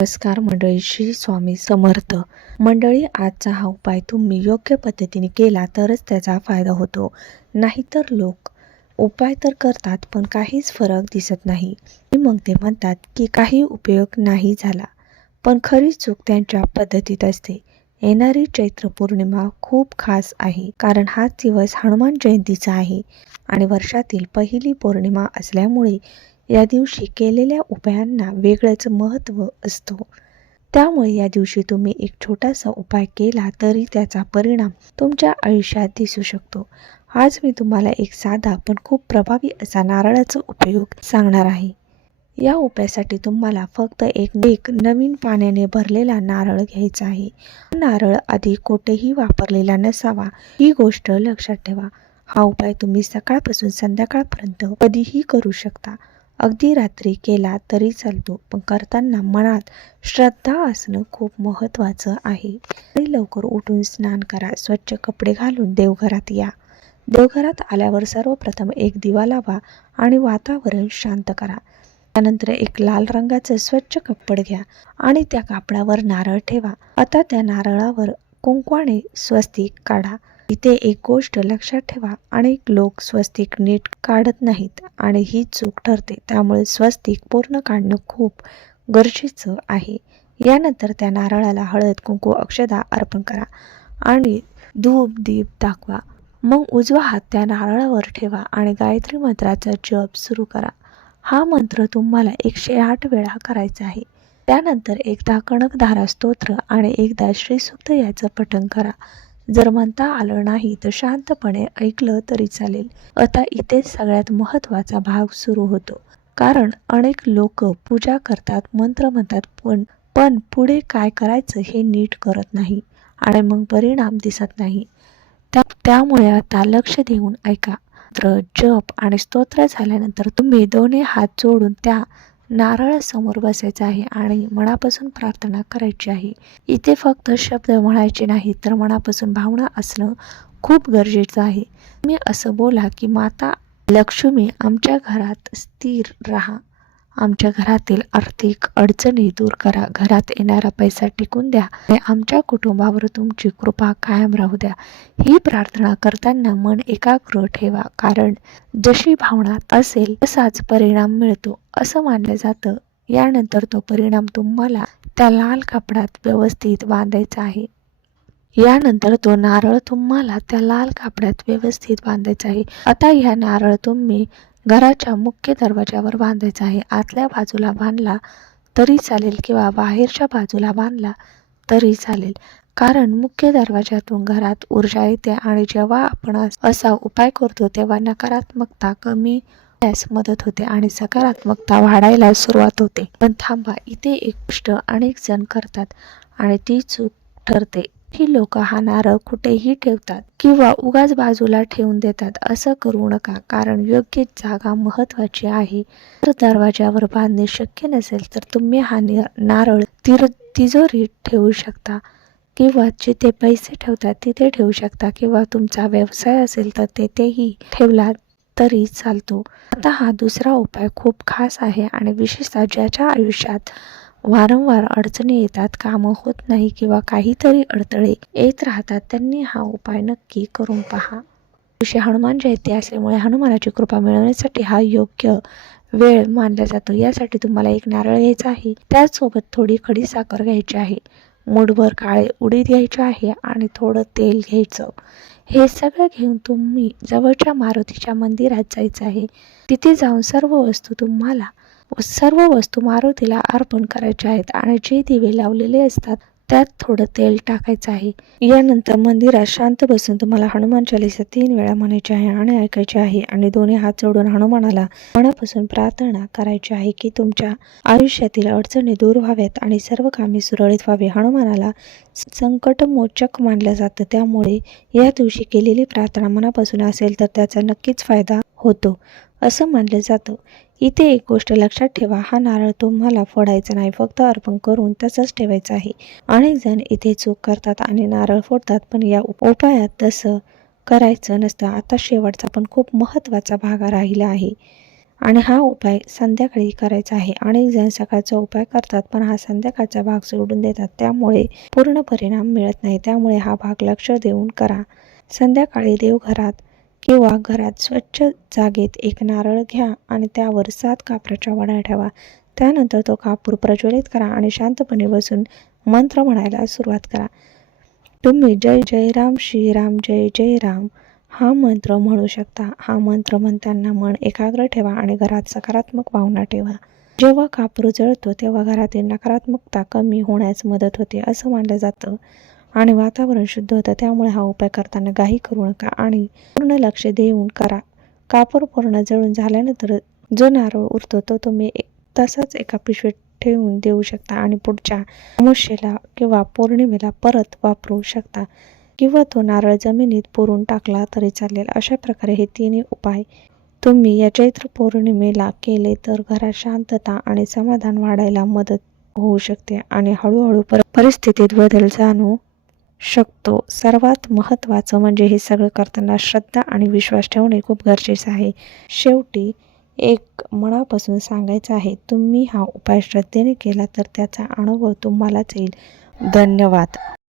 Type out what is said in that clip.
नमस्कार मंडळी, श्री स्वामी समर्थ. मंडळी, आजचा हा उपाय तुम्ही योग्य पद्धतीने केला तरच त्याचा फायदा होतो. नाहीतर लोक उपाय तर करतात पण काहीच फरक दिसत नाही. मग ते म्हणतात की काही उपयोग नाही झाला, पण खरी चूक त्यांच्या पद्धतीत असते. येणारी चैत्र पौर्णिमा खूप खास आहे, कारण हाच दिवस हनुमान जयंतीचा आहे आणि वर्षातील पहिली पौर्णिमा असल्यामुळे या दिवशी केलेल्या उपायांना वेगळंच महत्त्व असतं. त्यामुळे या दिवशी तुम्ही एक छोटासा उपाय केला तरी त्याचा परिणाम तुमच्या आयुष्यात दिसू शकतो. आज मी तुम्हाला एक साधा पण खूप प्रभावी असा नारळाचा उपयोग सांगणार आहे. या उपायासाठी तुम्हाला फक्त एक नवीन पाण्याने भरलेला नारळ घ्यायचा आहे. हा नारळ आधी कोठेही वापरलेला नसावा, ही गोष्ट लक्षात ठेवा. हा उपाय तुम्ही सकाळपासून संध्याकाळपर्यंत कधीही करू शकता. अगदी रात्री केला तरी चालतो, पण करताना मनात श्रद्धा असणं खूप महत्त्वाचं आहे. लवकर उठून स्नान करा, स्वच्छ कपडे घालून देवघरात या. देवघरात आल्यावर सर्वप्रथम एक दिवा लावा आणि वातावरण शांत करा. त्यानंतर एक लाल रंगाचं स्वच्छ कापड घ्या आणि त्या कापडावर नारळ ठेवा. आता त्या नारळावर कुंकवाने स्वस्तिक काढा. इथे एक गोष्ट लक्षात ठेवा, अनेक लोक स्वस्तिक नीट काढत नाहीत आणि ही चूक ठरते. त्यामुळे स्वस्तिक पूर्ण काढणं खूप गरजेचं आहे. यानंतर त्या नारळाला हळद, कुंकू, अक्षता अर्पण करा आणि धूप दीप दाखवा. मग उजवा हात त्या नारळावर ठेवा आणि गायत्री मंत्राचा जप सुरू करा. हा मंत्र तुम्हाला 108 वेळा करायचा आहे. त्यानंतर एकदा कनकधारा स्तोत्र आणि एकदा श्रीसूक्त याचं पठण करा. जर म्हणता आलं नाही तर शांतपणे ऐकलं तरी चालेल. आता इथेच सगळ्यात महत्त्वाचा भाग सुरू होतो, कारण अनेक लोक पूजा करतात, मंत्र म्हणतात, पण पुढे काय करायचं हे नीट करत नाही आणि मग परिणाम दिसत नाही. त्यामुळे आता लक्ष देऊन ऐका. जप आणि स्तोत्र झाल्यानंतर तुम्ही दोन्ही हात जोडून त्या नारळासमोर बसायचं आहे आणि मनापासून प्रार्थना करायची आहे. इथे फक्त शब्द म्हणायचे नाही, तर मनापासून भावना असणं खूप गरजेचं आहे. तुम्ही असं बोला की माता लक्ष्मी, आमच्या घरात स्थिर राहा, आमच्या घरातील आर्थिक अडचणी दूर करा, घरात येणारा पैसा टिकून द्या आणि आमच्या कुटुंबावर तुमची कृपा कायम राहू द्या. ही प्रार्थना करताना मन एकाग्र ठेवा, कारण जशी भावना असेल तसाच परिणाम मिळतो असं मानलं जातं. यानंतर तो परिणाम तुम्हाला त्या लाल कापडात व्यवस्थित बांधायचा आहे. आता ह्या नारळ तुम्ही घराच्या मुख्य दरवाजावर बांधायचा आहे. आतल्या बाजूला बांधला तरी चालेल किंवा बाहेरच्या बाजूला बांधला तरी चालेल, कारण मुख्य दरवाजातून घरात ऊर्जा येते आणि जेव्हा आपण असा उपाय करतो तेव्हा नकारात्मकता कमी होण्यास मदत होते आणि सकारात्मकता वाढायला सुरुवात होते. पण थांबा, इथे एक गोष्ट अनेक जण करतात आणि ती चूक ठरते. ही लोक हा नारळ कुठेही ठेवतात किंवा उगाच बाजूला ठेवून देतात. असं करू नका, कारण योग्य जागा महत्त्वाची आहे. जर दरवाजावर बांधणे शक्य नसेल तर तुम्ही हा नारळ तिजोरीत ठेवू शकता किंवा जिथे पैसे ठेवतात तिथे ठेवू शकता किंवा तुमचा व्यवसाय असेल तर तेथेही ठेवला तरी चालतो. आता हा दुसरा उपाय खूप खास आहे आणि विशेषतः ज्याच्या आयुष्यात वारंवार अडचणी येतात, कामं होत नाही किंवा काहीतरी अडथळे येत राहतात, त्यांनी हा उपाय नक्की करून पहा. दिवशी हनुमान जयंती असल्यामुळे हनुमानाची कृपा मिळवण्यासाठी हा योग्य वेळ मानला जातो. यासाठी तुम्हाला एक नारळ घ्यायचा आहे, त्याचसोबत थोडी खडीसाखर घ्यायची आहे, मूठभर काळे उडीद घ्यायचे आहे आणि थोडं तेल घ्यायचं. हे सगळं घेऊन तुम्ही जवळच्या मारुतीच्या मंदिरात जायचं आहे. तिथे जाऊन सर्व वस्तू मारुतीला अर्पण करायच्या आहेत आणि जे दिवे लावलेले असतात त्यात थोडं तेल टाकायचं आहे. यानंतर मंदिरात शांत बसून तुम्हाला हनुमान चालीसा 3 वेळा म्हणायची आहे आणि ऐकायची आहे आणि दोन्ही हात जोडून हनुमानाला मनापासून प्रार्थना करायची आहे की तुमच्या आयुष्यातील अडचणी दूर व्हाव्यात आणि सर्व कामे सुरळीत व्हावी. हनुमानाला संकटमोचक मानलं जातं, त्यामुळे या दिवशी केलेली प्रार्थना मनापासून असेल तर त्याचा नक्कीच फायदा होतो असं मानलं जातं. इथे एक गोष्ट लक्षात ठेवा, हा नारळ तुम्हाला फोडायचा नाही, फक्त अर्पण करून तसंच ठेवायचं आहे. अनेक जण इथे चूक करतात आणि नारळ फोडतात, पण या उपायात तसं करायचं नसतं. आता शेवटचा पण खूप महत्त्वाचा भाग राहिला आहे. आणि हा उपाय संध्याकाळी करायचा आहे. अनेक जण सकाळचा उपाय करतात पण हा संध्याकाळचा भाग सोडून देतात, त्यामुळे पूर्ण परिणाम मिळत नाही. त्यामुळे हा भाग लक्ष देऊन करा. संध्याकाळी देवघरात किंवा घरात स्वच्छ जागेत एक नारळ घ्या आणि त्यावर 7 कापराच्या वड्या ठेवा. त्यानंतर तो कापूर प्रज्वलित करा आणि शांतपणे बसून मंत्र म्हणायला सुरुवात करा. तुम्ही जय जय राम श्रीराम जय जय राम हा मंत्र म्हणू शकता. हा मंत्र म्हणताना मन एकाग्र ठेवा आणि घरात सकारात्मक भावना ठेवा. जेव्हा कापूर जळतो तेव्हा घरातील नकारात्मकता कमी होण्यास मदत होते असं मानलं जातं आणि वातावरण शुद्ध होतं. त्यामुळे हा उपाय करताना घाई करू नका आणि पूर्ण लक्ष देऊन करा. कापूर पूर्ण जळून झाल्यानंतर जो नारळ उरतो तो तुम्ही तसाच एका पिशवीत ठेवून देऊ शकता आणि पुढच्या अमावस्येला किंवा पौर्णिमेला परत वापरू शकता किंवा तो नारळ जमिनीत पुरून टाकला तरी चालेल. अशा प्रकारे हे तिन्ही उपाय तुम्ही या चैत्र पौर्णिमेला केले तर घरात शांतता आणि समाधान वाढायला मदत होऊ शकते आणि हळूहळू परिस्थितीत बदल जाणवू शकतो. सर्वात महत्त्वाचं म्हणजे हे सगळं करताना श्रद्धा आणि विश्वास ठेवणे खूप गरजेचं आहे. शेवटी एक मनापासून सांगायचं आहे, तुम्ही हा उपाय श्रद्धेने केला तर त्याचा अनुभव तुम्हालाच येईल. धन्यवाद.